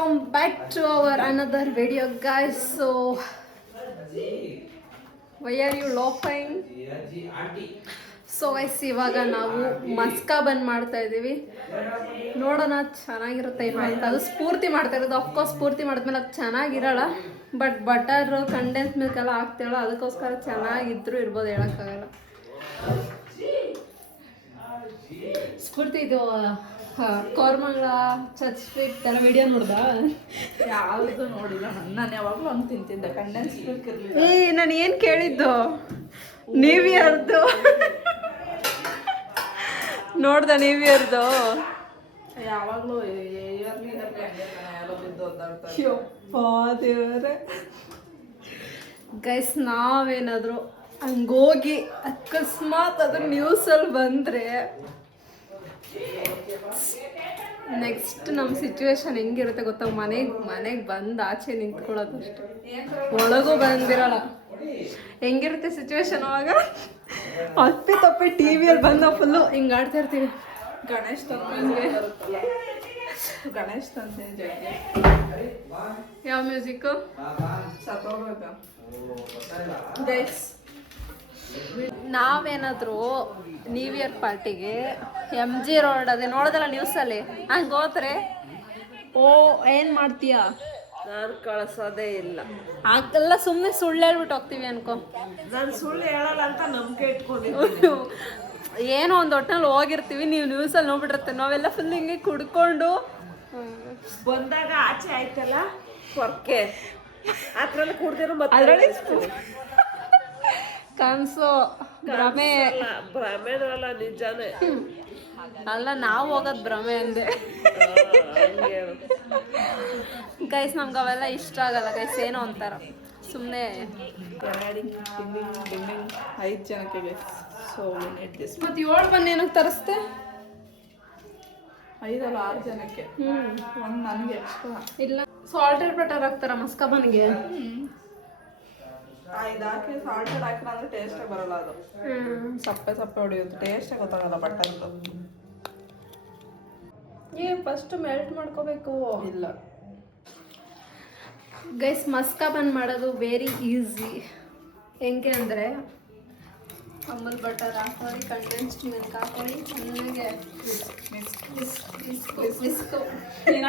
welcome back to our another video, guys. So why are you laughing? So guys ಇವಾಗ ನಾವು ಮಸ್ಕಾ ಬನ್ ಮಾಡ್ತಾ ಇದ್ದೀವಿ. ನೋಡೋಣ ಚೆನ್ನಾಗಿರುತ್ತೆ ಇಲ್ಲ ಅಂತ. ಅದು ಸ್ಫೂರ್ತಿ ಮಾಡ್ತಾ ಇರೋದು. ಅಫ್ಕೋರ್ಸ್ ಸ್ಫೂರ್ತಿ ಮಾಡಿದ್ಮೇಲೆ ಅದು ಚೆನ್ನಾಗಿರಲ್ಲ, ಬಟ್ ಬಟರ್ ಕಂಡೆನ್ಸ್ ಮಿಲ್ಕ್ ಎಲ್ಲ ಹಾಕ್ತೇವಲ್ಲ, ಅದಕ್ಕೋಸ್ಕರ ಚೆನ್ನಾಗಿದ್ರು ಇರ್ಬೋದು, ಹೇಳೋಕ್ಕಾಗಲ್ಲ. ಸ್ಫೂರ್ತಿ ಇದು ಕೋರ್ಮಂಗ್ಲ ಚರ್ಚ್ ಸ್ಟ್ರೀಟ್ ಥರ ವಿಡಿಯೋ ನೋಡ್ದ? ಯಾವುದು ನೋಡಿಲ್ಲ. ನಾನು ಯಾವಾಗಲೂ ಹಂಗೆ ತಿಂತಿದ್ದೆ. ಕಂಡೆನ್ಸ್ ಮಿಲ್ಕ್ ಇರಲಿಲ್ಲ. ನಾನು ಏನು ಕೇಳಿದ್ದು ನ್ಯೂ ಇಯರ್ದು ನೋಡ್ದ? ನ್ಯೂ ಇಯರ್ದು ಯಾವಾಗಲೂ ಇಯರ್ಲಿ ಎಲ್ಲ ಬಿದ್ದು ಒದ್ದಾಡ್ತಾರೆ. ದೇವರೇ. ಗೈಸ್ ನಾವೇನಾದರೂ ಹಂಗೋಗಿ ಅಕಸ್ಮಾತ್ ಅದು ನ್ಯೂಸಲ್ಲಿ ಬಂದರೆ ನೆಕ್ಸ್ಟ್ ನಮ್ಮ ಸಿಚುವೇಶನ್ ಹೆಂಗಿರುತ್ತೆ ಗೊತ್ತಾ? ಮನೆಗೆ ಬಂದು ಆಚೆ ನಿಂತ್ಕೊಳ್ಳೋದು ಅಷ್ಟೆ, ಒಳಗೂ ಬಂದಿರಲ್ಲ. ಹೆಂಗಿರುತ್ತೆ ಸಿಚುವೇಶನ್ ಅವಾಗ? ಅಪ್ಪಿ ತಪ್ಪಿ ಟಿ ವಿಯಲ್ಲಿ ಬಂದು ನಾವು ಫುಲ್ಲು ಹಿಂಗೆ ಆಡ್ತಾ ಇರ್ತೀವಿ. ಗಣೇಶ್ ತಂದೆ ಗಣೇಶ್ ತಂದೆ ಜಗ್ಗೆ ಯಾವ ಮ್ಯೂಸಿಕ್ಕು? ಸತ್ತೋಗ. ಗೈಸ್ ನಾವೇನಾದರೂ ನ್ಯೂ ಇಯರ್ ಪಾರ್ಟಿಗೆ MG ರೋಡ್ ಅದೇ ನೋಡೋದಲ್ಲ ನ್ಯೂಸಲ್ಲಿ, ಹಂಗೆ ಹೋದ್ರೆ ಏನು ಮಾಡ್ತೀಯಾ? ನಾನು ಕಳ್ಸೋದೇ ಇಲ್ಲ. ಹಾಗೆಲ್ಲ ಸುಮ್ಮನೆ ಸುಳ್ಳು ಹೇಳ್ಬಿಟ್ಟು ಹೋಗ್ತೀವಿ ಅನ್ಕೋ. ನಾನು ಸುಳ್ಳು ಹೇಳಲ್ಲ ಅಂತ ನಂಬಿಕೆ ಇಟ್ಕೊಂಡಿದ್ದೀನಿ. ಏನೋ ಒಂದು ಒಟ್ಟಿನಲ್ಲಿ ಹೋಗಿರ್ತೀವಿ, ನೀವು ನ್ಯೂಸಲ್ಲಿ ನೋಡ್ಬಿಟ್ಟಿರ್ತೀವಿ, ನಾವೆಲ್ಲ ಫುಲ್ ಹಿಂಗೆ ಕುಡ್ಕೊಂಡು ಬಂದಾಗ ಆಚೆ ಆಯ್ತಲ್ಲ ಹೊರಕೆ ಅದ್ರಲ್ಲಿ ಕುಡ್ದಿರೋ ಅದರಲ್ಲಿ ಕನಸು ಭ್ರಮೆನಲ್ಲ ನಿಜಾನೇ. ಅಲ್ಲ ನಾವು ಹೋಗೋದು ಭ್ರಮೆ ಅಂದೆ. ಗೈಸ್ ನಮ್ಗೆ ಅವೆಲ್ಲ ಇಷ್ಟ ಆಗಲ್ಲ ಗೈಸ್, ಏನೋ ಒಂಥರ ಸುಮ್ಮನೆ. 5 ಜನಕ್ಕೆ ಗೈಸ್. ಸೊ ಮತ್ತೆ 7 ಬನ್ನಿ ಏನಕ್ಕೆ ತರಿಸ್ತೆ? 5 ಅಲ್ಲ 6 ಜನಕ್ಕೆ. ಒಂದು ನನಗೆ ಎಕ್ಸ್ಟ್ರಾ ಇಲ್ಲ. ಸಾಲ್ಟೆಡ್ ಬಟರ್ ಹಾಕ್ತಾರ ಮಸ್ಕಾ ಬನ್ಗೆ? 5 ಹಾಕಿ ಸಾಲ್ಟೆಡ್ ಹಾಕಿಲ್ಲ ಅಂದ್ರೆ ಟೇಸ್ಟೇ ಬರಲ್ಲ. ಅದು ಸಪ್ಪೆ ಹೊಡಿಯೋದು, ಟೇಸ್ಟೇ ಗೊತ್ತಾಗಲ್ಲ ಬಟರ್. ಫಸ್ಟ್ ಮೆಲ್ಟ್ ಮಾಡ್ಕೋಬೇಕು. ಇಲ್ಲ ಗೈಸ್ ಮಸ್ಕಾ ಬನ್ ಮಾಡೋದು ವೆರಿ ಈಸಿ. ಹೆಂಗೆ ಅಂದರೆ ಅಮೂಲ್ ಬಟರ್ ಹಾಕೊಳ್ಳಿ, ಕಂಡೆನ್ಸ್ಡ್ ಮಿಲ್ಕ್ ಹಾಕೊಳ್ಳಿ, ಚೆನ್ನಾಗೆ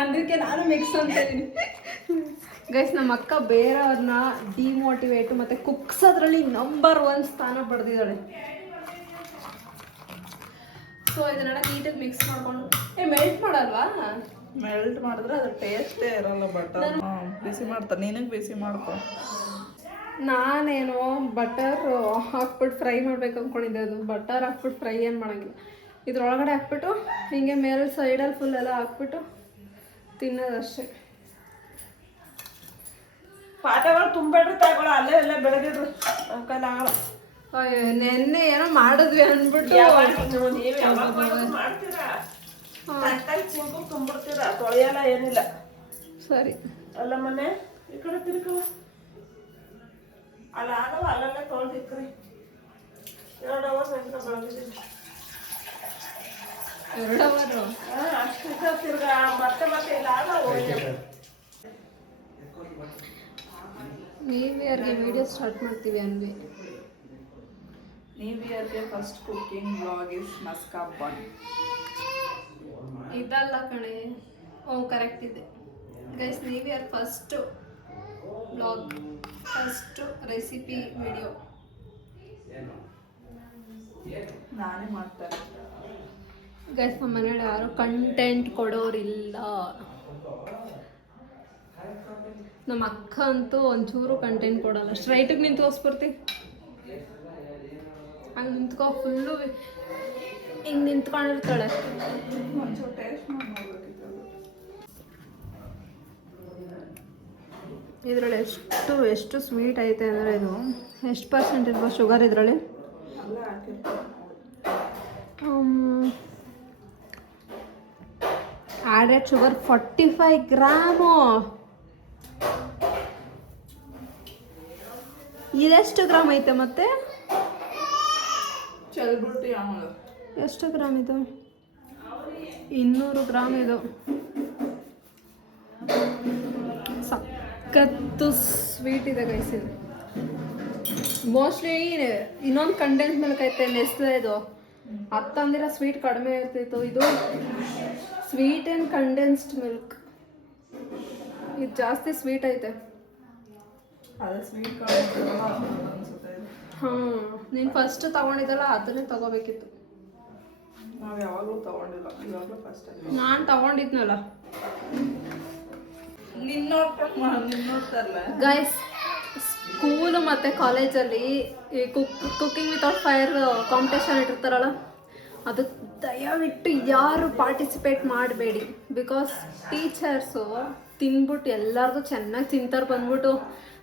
ಅದಕ್ಕೆ ನಾನು ಮಿಕ್ಸ್ ಅಂತ ಇದ್ದೀನಿ. ಗೈಸ್ ನಮ್ಮ ಅಕ್ಕ ಬೇರೆಯವ್ರನ್ನ ಡಿಮೋಟಿವೇಟು ಮತ್ತು ಕುಕ್ಸೋದ್ರಲ್ಲಿ ನಂಬರ್ 1 ಸ್ಥಾನ ಪಡೆದಿದ್ದಾಳೆ. ಸೊ ಇದನ್ನೆಲ್ಲ ನೀಟಾಗಿ ಮಿಕ್ಸ್ ಮಾಡ್ಕೊಂಡು ಮೆಲ್ಟ್ ಮಾಡಲ್ವಾ? ಮೆಲ್ಟ್ ಮಾಡಿದ್ರೆ ಅದು ಟೇಸ್ಟೇ ಇರಲ್ಲ. ಬಟರ್ ಬಿಸಿ ಮಾಡ್ತಾರೆ. ನಿನಗೆ ಬಿಸಿ ಮಾಡ್ಕೊ. ನಾನೇನು ಬಟರ್ ಹಾಕ್ಬಿಟ್ಟು ಫ್ರೈ ಮಾಡ್ಬೇಕು ಅಂದ್ಕೊಂಡಿದ್ದೆ. ಅದು ಬಟರ್ ಹಾಕ್ಬಿಟ್ಟು ಫ್ರೈ ಏನು ಮಾಡೋಂಗಿಲ್ಲ. ಇದ್ರೊಳಗಡೆ ಹಾಕ್ಬಿಟ್ಟು ಹಿಂಗೆ ಮೇಲೆ ಸೈಡಲ್ಲಿ ಫುಲ್ ಎಲ್ಲ ಹಾಕ್ಬಿಟ್ಟು ತಿನ್ನೋದಷ್ಟೇ. ಪಾತ್ರೆಗಳು ತುಂಬೇಡ್ರಿ ತಗೊಳ. ಅಲ್ಲೇ ಎಲ್ಲ ಬೆಳೆದಿದ್ರು ಕೈಲಿ ಆಗಲ್ಲ. ನೆನ್ನೆ ಏನೋ ಮಾಡಿದ್ವಿ ಅಂದ್ಬಿಟ್ಟು ಮಾಡ್ತೀರಾ? ಚಿಂಕು ತುಂಬಿಡ್ತೀರಾ? ತೊಳೆಯಲ್ಲ ಏನಿಲ್ಲ. ಸರಿ ಅಲ್ಲ ಮೊನ್ನೆ ಈ ಕಡೆ ತಿರ್ಕವ ಅಲ್ಲ ಆಗವ ಅಲ್ಲಲ್ಲೇ ತೊಳೆದಿಕ್ರಿ. 2 ಅವರ್ಸ್ ಅಂತ ಬೆಳೆದಿದ್ದೀನಿ. 2 ಅವರು ಅಷ್ಟು ತಿರ್ಗಾ ಮತ್ತೆ ಇಲ್ಲ ಆಗವ. ನ್ಯೂ ಇಯರ್ಗೆ ವಿಡಿಯೋ ಸ್ಟಾರ್ಟ್ ಮಾಡ್ತೀವಿ ಅನ್ವಿ. ನ್ಯೂ ಇಯರ್ಗೆ first cooking blog is maska bun. ಇದಲ್ಲ ಕಣೆ. ಕರೆಕ್ಟ್ ಇದೆ guys. New year first blog, first recipe video ನಾನೇ ಮಾಡ್ತಾರೆ ಗೈಸ್. ನಮ್ಮ ಮನೇಲಿ ಯಾರು ಕಂಟೆಂಟ್ ಕೊಡೋರಿಲ್ಲ. ನಮ್ಮ ಅಕ್ಕ ಅಂತೂ ಒಂಚೂರು ಕಂಟೆಂಟ್ ಕೊಡಲ್ಲ. ಸ್ಟ್ರೈಟಿಗೆ ನಿಂತು ಸ್ಫೂರ್ತಿ ಹಂಗೆ ನಿಂತ್ಕೊ, ಫುಲ್ಲು ಹಿಂಗೆ ನಿಂತ್ಕೊಂಡಿರ್ತಾಳೆ. ಒಂಚೂರು ಟೇಸ್ಟ್ ಮಾಡಿ ನೋಡ್ಬೇಕಿತ್ತು. ಇದರಲ್ಲಿ ಎಷ್ಟು ಸ್ವೀಟ್ ಐತೆ ಅಂದರೆ, ಇದು ಎಷ್ಟು ಪರ್ಸೆಂಟ್ ಇರ್ಬೋದು ಶುಗರ್ ಇದರಲ್ಲಿ? Added sugar 45 gram. ಇದೆಷ್ಟು ಗ್ರಾಮ್ ಐತೆ ಮತ್ತೆ? ಎಷ್ಟು ಗ್ರಾಮ್ ಇದು? 200 ಗ್ರಾಮ್ ಇದು. ಸಖತ್ತು ಸ್ವೀಟ್ ಇದೆ ಗೈಸ್ ಇದು. ಮೋಸ್ಟ್ಲಿ ಇನ್ನೊಂದು ಕಂಡೆನ್ಸ್ ಮಿಲ್ಕ್ ಐತೆ ನೆಸ್ಲೆ ಇದು, ಅದು ತಂದಿರೋ ಸ್ವೀಟ್ ಕಡಿಮೆ ಇರ್ತಿತ್ತು. ಇದು ಸ್ವೀಟ್ ಆ್ಯಂಡ್ ಕಂಡೆನ್ಸ್ಡ್ ಮಿಲ್ಕ್, ಇದು ಜಾಸ್ತಿ ಸ್ವೀಟ್ ಐತೆ. ಅದೇ ಸ್ವೀಟ್ ಅನ್ಸುತ್ತೆ. ಹಾಂ, ನೀನು ಫಸ್ಟ್ ತಗೊಂಡಿದ್ದಲ್ಲ ಅದನ್ನೇ ತಗೋಬೇಕಿತ್ತು. ನಾವು ಯಾವಾಗಲೂ ತಗೊಂಡಿಲ್ಲ, ಇವಾಗಲೂ ಫಸ್ಟ್ ಟೈಮ್. ನಾನು ತಗೊಂಡಿದ್ನಲ್ಲ. ನಿನ್ನೋಡ್ತಾರಲ್ಲ ಗೈಸ್, ಸ್ಕೂಲು ಮತ್ತು ಕಾಲೇಜಲ್ಲಿ ಈ ಕುಕ್ಕಿಂಗ್ ವಿತೌಟ್ ಫೈರ್ ಕಾಂಪಿಟೇಷನ್ ಇಟ್ಟಿರ್ತಾರಲ್ಲ, ಅದಕ್ಕೆ ದಯವಿಟ್ಟು ಯಾರು ಪಾರ್ಟಿಸಿಪೇಟ್ ಮಾಡಬೇಡಿ. ಬಿಕಾಸ್ ಟೀಚರ್ಸು ತಿಂದ್ಬಿಟ್ಟು ಎಲ್ಲರಿಗೂ ಚೆನ್ನಾಗಿ ತಿಂತಾರೆ, ಬಂದ್ಬಿಟ್ಟು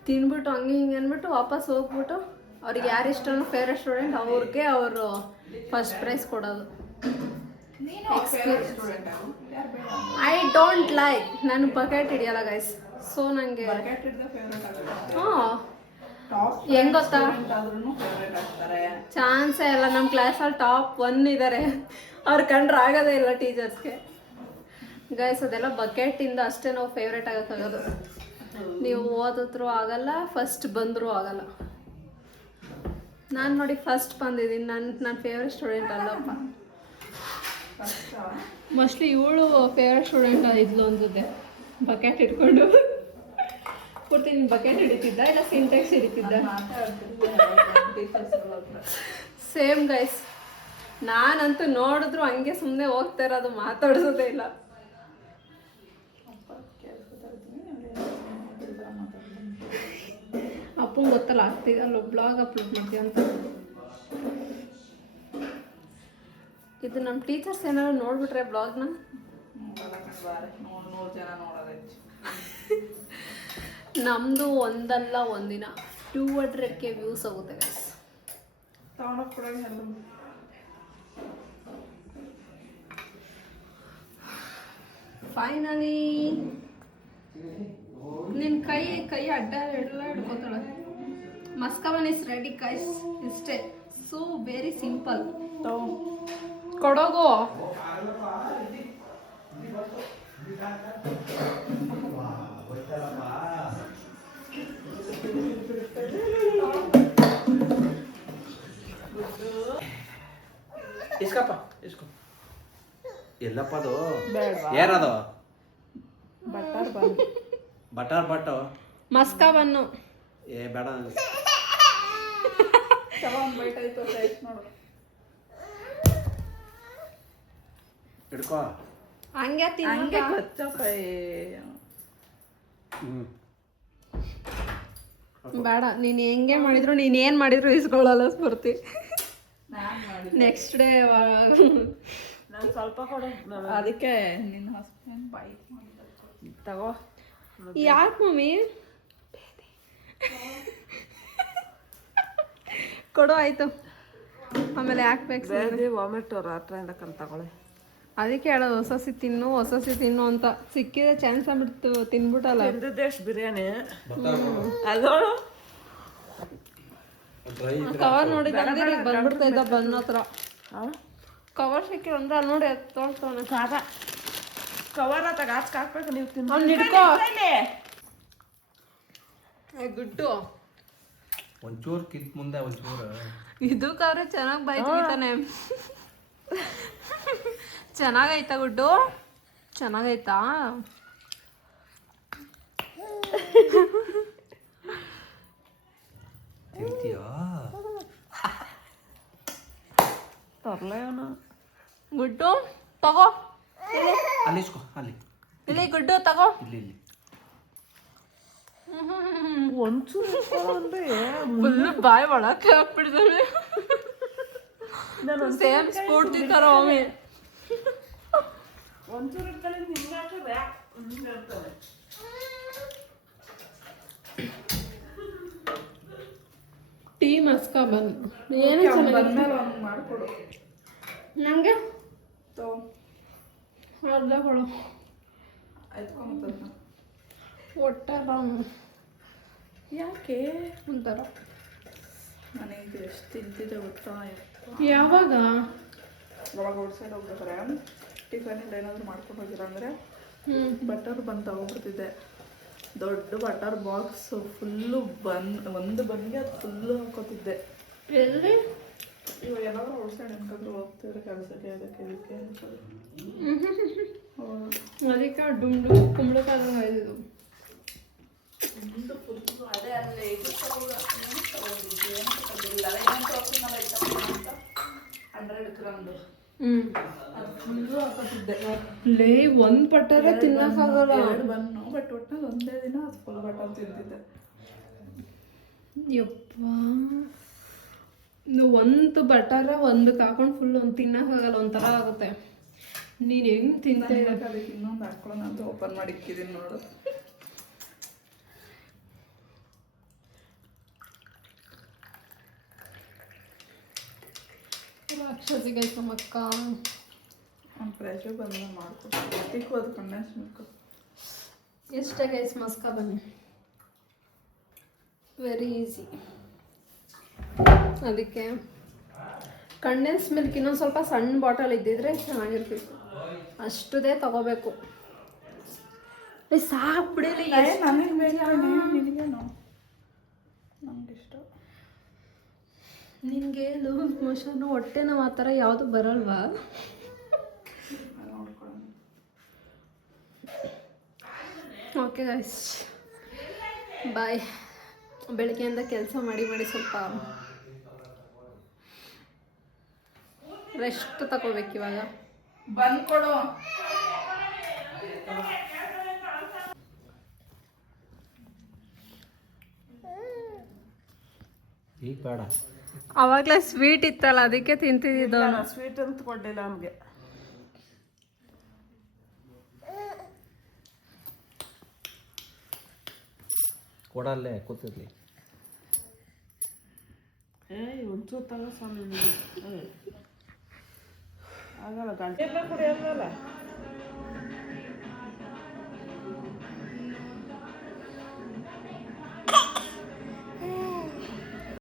ತಿಂದ್ಬಿಟ್ಟು ಹಂಗೆ ಹಿಂಗೆ ಅಂದ್ಬಿಟ್ಟು ವಾಪಸ್ ಹೋಗ್ಬಿಟ್ಟು ಅವ್ರಿಗೆ ಯಾರು ಇಷ್ಟನೋ ಫೇವ್ರೆಟ್ ಸ್ಟೂಡೆಂಟ್ ಅವ್ರಿಗೆ ಅವರು ಫಸ್ಟ್ ಪ್ರೈಸ್ ಕೊಡೋದು. ಐ ಡೋಂಟ್ ಲೈಕ್, ನಾನು ಬಕೆಟ್ ಹಿಡಿಯಲ್ಲ ಗೈಸ್. ಸೊ ನನಗೆ ಹಾಂ ಹೆಂಗ್ ಗೊತ್ತಾ, ಚಾನ್ಸೇ ಇಲ್ಲ. ನಮ್ಮ ಕ್ಲಾಸಲ್ಲಿ ಟಾಪ್ 1 ಇದ್ದಾರೆ, ಅವ್ರು ಕಂಡ್ರೆ ಆಗೋದೇ ಇಲ್ಲ ಟೀಚರ್ಸ್ಗೆ. ಗೈಸ್ ಅದೆಲ್ಲ ಬಕೆಟಿಂದ ಅಷ್ಟೇ ನಾವು ಫೇವ್ರೇಟ್ ಆಗೋಕ್ಕಾಗೋದು. ನೀವು ಓದಿದ್ರೂ ಆಗಲ್ಲ, ಫಸ್ಟ್ ಬಂದರೂ ಆಗಲ್ಲ. ನಾನು ನೋಡಿ ಫಸ್ಟ್ ಬಂದಿದ್ದೀನಿ, ನನ್ನ ಫೇವ್ರೇಟ್ ಸ್ಟೂಡೆಂಟ್ ಅಲ್ಲಪ್ಪ. ಮೋಸ್ಟ್ಲಿ ಇವಳು ಫೇವ್ರೇಟ್ ಸ್ಟೂಡೆಂಟ್ ಇದ್ಲು ಅನ್ಸುತ್ತೆ, ಬಕೆಟ್ ಇಟ್ಕೊಂಡು. ಪೂರ್ತಿ ನೀನು ಬಕೆಟ್ ಹಿಡಿತಿದ್ದ ಇಲ್ಲ ಸಿಂಟೆಕ್ಸ್ ಹಿಡಿತಿದ್ದ? ಸೇಮ್ ಗೈಸ್, ನಾನಂತೂ ನೋಡಿದ್ರು ಹಂಗೆ ಸುಮ್ಮನೆ ಹೋಗ್ತಾ ಇರೋದು, ಮಾತಾಡ್ಸೋದೇ ಇಲ್ಲ. ಅಪ್ಪಂಗೆ ಗೊತ್ತಲ್ಲ ಆಗ್ತಿದೆ ಅಲ್ಲ ಬ್ಲಾಗ್ ಅಪ್ಲೋಡ್ ಮಾಡ್ತೀವಿ ಅಂತ. ಇದು ನಮ್ಮ ಟೀಚರ್ಸ್ ಏನಾದ್ರು ನೋಡ್ಬಿಟ್ರೆ ಬ್ಲಾಗ್ನ ನಮ್ಮದು ಒಂದಲ್ಲ ಒಂದಿನ 200K ವ್ಯೂಸ್ ಆಗುತ್ತೆ ಗೈಸ್. ಫೈನಲಿ ನಿನ್ನ ಕೈ ಅಡ್ಡ ಎಲ್ಲ ಹಿಡ್ಕೋತಾಳೆ. ಮಸ್ಕಾಬನ್ ಇಸ್ ರೆಡಿ ಗೈಸ್, ಇಷ್ಟೇ. So very simple. ಕೊಡೋಗು. ಇಸ್ಕಪ್ಪ ಇಸ್ಕೊ. ಎಲ್ಲಪ್ಪ ಅದು ಏನದು? ಬಟರ್ ಬಟ್ಟು ಮಸ್ಕಾಬನ್ನು ಏ ಬೇಡ. ಹಿಡ್ಕೋ ಹಂಗೆ ತಿಂಗೆ ಬೇಡ. ನೀನು ಹೆಂಗೆ ಮಾಡಿದ್ರು, ನೀನು ಏನು ಮಾಡಿದ್ರು ಇಸ್ಕೊಳ್ಳಲ್ಲ ಸ್ಫೂರ್ತಿ. ನೆಕ್ಸ್ಟ್ ಡೇ ಸ್ವಲ್ಪ ಕೊಡು, ಅದಕ್ಕೆ ನಿನ್ನ ಹಸ್ಬೆಂಡ್ ಬೈಕ್ ತಗೋ. ಯಾಕೆ ಮಮ್ಮಿ? ಕೊಡು ಆಯ್ತು, ಆಮೇಲೆ ಹಾಕ್ಬೇಕು. ವಾಮಿಟ್ ರಾತ್ರಿಯಿಂದ ಕಲ್ ತಗೊಳ್ಳಿ. ಅದಕ್ಕೆ ಹೇಳೋದು ಹೊಸಸಿ ತಿನ್ನು ಅಂತ. ಸಿಕ್ಕಿದೆ ಚಾನ್ಸ್ ಆಗ್ಬಿಡ್ತು, ತಿನ್ಬಿಟ್ಟಲ್ಲ. ದೇಶ್ ಬಿರಿಯಾನಿ ಕವರ್ ನೋಡಿದ್ರೆ ಬಂದ್ಬಿಡ್ತಾ ಇದ್ದ ಬನ್ನ ಹತ್ರ. ಕವರ್ ಸಿಕ್ಕಿಲ್ಲ ಅಂದ್ರೆ ಅಲ್ಲಿ ನೋಡಿ ತೋರಿಸ್ತಾನೆ. ಕವರ್ ಆತಾಗ ಹಾಕ್ಬೇಕು, ನೀವು ತಿನ್ನು. ಅವ್ನು ಹಿಡ್ಕೋ. ಗುಡ್ಡು ಒಂಚೂರು ಕಿತ್ ಮುಂದೆ ಒಂಚೂರು ಇದು ಕವ್ರೆ ಚೆನ್ನಾಗಿ ಬಾಯ್ತಾನೆ. ಚೆನ್ನಾಗೈತಾ ಗುಡ್ಡು? ಚೆನ್ನಾಗೈತಾ? ತಿಂತೀಯಾ? ತರ್ಲೇವನ ಗುಡ್ಡು ತಗೋ. ಅಲ್ಲಿ ಇಸ್ಕೊ, ಅಲ್ಲಿ ಇಲ್ಲಿ ಗುಡ್ಡು ತಗೋ. ಇಲ್ಲಿ ಇಲ್ಲಿ ಒಂಚೂರು ಫುಲ್ ಬಾಯ್ ಒಳಕ್ಕೆ ಹಾಕ್ಬಿಡ್ತಾನೆ. ಸೇಮ್ ಸ್ಫೂರ್ತಿ ಥರ ಒಮ್ಮೆ. ಒಂಚೂರು ಇರ್ತಾನೆ, ನಿಮ್ಗೆ ಹಾಕಿದ್ರೆ ಇರ್ತಾನೆ. ಟೀ ಮಸ್ಕಾ ಏನು ಬಂದ್ಮೇಲೆ ಒಂದು ಮಾಡಿಕೊಡು ನನಗೆ. ತಗೋ, ಅರ್ಧ ಕೊಡು. ಆಯ್ತು. ಒಟ್ಟಾರ ಯಾಕೆ ಒಂಥರ ನನಗೆ ಎಷ್ಟು ತಿಂತಿದ್ದೆ ಗೊತ್ತಾ? ಯಾವಾಗ ಒಳಗೆ ಔಟ್ ಸೈಡ್ ಹೋಗ್ಬೇಕಾರೆ ಟಿಫನಿಂದ ಏನಾದರೂ ಮಾಡ್ಕೊಂಡು ಹೋಗಿರ ಅಂದರೆ ಹ್ಞೂ ಬಟರ್ ಬಂದು ತಗೊಬಿಡ್ತಿದ್ದೆ. ದೊಡ್ಡ ಬಟರ್ ಬಾಕ್ಸ್ ಫುಲ್ಲು ಒಂದು ಬನ್ಗೆ ಅದು ಫುಲ್ಲು ಹಾಕೋತಿದ್ದೆ. ಎಲ್ಲಿ ಇವಾಗ ಏನಾದ್ರು ಔಟ್ಸೈಡ್ ಎಂತಾದ್ರೂ ಹೋಗ್ತಿದ್ರೆ ಕೆಲಸಕ್ಕೆ ಅದಕ್ಕೆ ಇದಕ್ಕೆ ಅನ್ಸೋದು. ಅದಕ್ಕೆ ಡುಮ್ ಡುಮ್ ಕುಂಬಳಕಾಯಿ ಇದು ಒಂದು ಫುಲ್ಲು ಅದೇ ಅಲ್ಲೇ ಇದು ತಗೊಂಡಿದ್ದೆ ಏನು ತಗೊಂಡಿಲ್ಲ ಏನು ತಗೊಂಡಿಲ್ಲ ಅಂತ 100 ಗ್ರಾಮ್ದು ಅದು ಫುಲ್ಲು ಹಾಕೋತಿದ್ದೆ. ಲೇ ಒಂದು ಬಟರ ತಿನ್ನಕ್ಕಾಗಲ್ಲ. 2 ಬನ್ನು ಬಟ್ ಒಟ್ಟಿನಲ್ಲಿ ಒಂದೇ ದಿನ ಅದು ಫುಲ್ ಬಟರ್ ತಿಂತಿದ್ದೆ. ಯಪ್ಪ ಒಂದು ಬಟರ ಒಂದಕ್ಕೆ ಹಾಕೊಂಡು ಫುಲ್ ಒಂದು ತಿನ್ನಕ್ಕಾಗಲ್ಲ, ಒಂಥರ ಆಗುತ್ತೆ. ನೀನು ಹೆಂಗೆ ತಿಂತ ಅದಕ್ಕೆ ಇನ್ನೊಂದು ಹಾಕೊಳ್ಳೋಣ ಅಂತ ಓಪನ್ ಮಾಡಿ ಇಕ್ಕಿದ್ದೀನಿ ನೋಡು. ರಾಕ್ಷಸಿಗೆ ಸಮಕ್ಕ ಒಂದು ಫ್ರೆಶು ಬಂದ ಮಾಡ್ಕೊಡ್ತೀನಿ. ಎತ್ತಿಕ್ಕೂ ಅದು ಕಂಡೆನ್ಸ್ ಮಿಲ್ಕು ಎಷ್ಟೇ ಗೈಸ್ ಮಸ್ಕ ಬನ್ನಿ, ವೆರಿ ಈಸಿ. ಅದಕ್ಕೆ ಕಂಡೆನ್ಸ್ ಮಿಲ್ಕ್ ಇನ್ನೊಂದು ಸ್ವಲ್ಪ ಸಣ್ಣ ಬಾಟಲ್ ಇದ್ದಿದ್ರೆ ಚೆನ್ನಾಗಿರ್ತಿತ್ತು. ಅಷ್ಟುದೇ ತಗೋಬೇಕು. ಸಾಕು ಬಿಡಲಿ. ನನಗೆ ಬೇಕಾ ನಿನಗೇನು? ನಮ್ಗೆ ಇಷ್ಟ. ನಿನಗೆ ಲೂಸ್ ಮೋಷನು ಹೊಟ್ಟೆ ನೋವು ಆ ಥರ ಯಾವುದು ಬರಲ್ವಾ? ನೋಡ್ಕೊಳ್ಳೋಣ. Okay guys bye. ಬೆಳಗ್ಗೆಯಿಂದ ಕೆಲಸ ಮಾಡಿ ಸ್ವಲ್ಪ ರೆಸ್ಟ್ ತಗೋಬೇಕು ಇವಾಗ. ಬಂದು ಕೊಡು. ಈಗ ಬೇಡ. ಅವಾಗಲೇ ಸ್ವೀಟ್ ಇತ್ತಲ್ಲ ಅದಕ್ಕೆ ತಿಂತಿದ್ದು. ಸ್ವೀಟ್ ಅಂತ ಕೊಡ್ಲಿಲ್ಲ ನಮಗೆ. ಕೊಡಲ್ಲೇ ಕೂತಿರ್ಲಿ. ಒಂಚೂರು ತಗೋ ಸ್ವಾಮಿ. ಆಗಲ್ಲ ಗಂಟೆ ಕುಡಿಯೋದಲ್ಲ.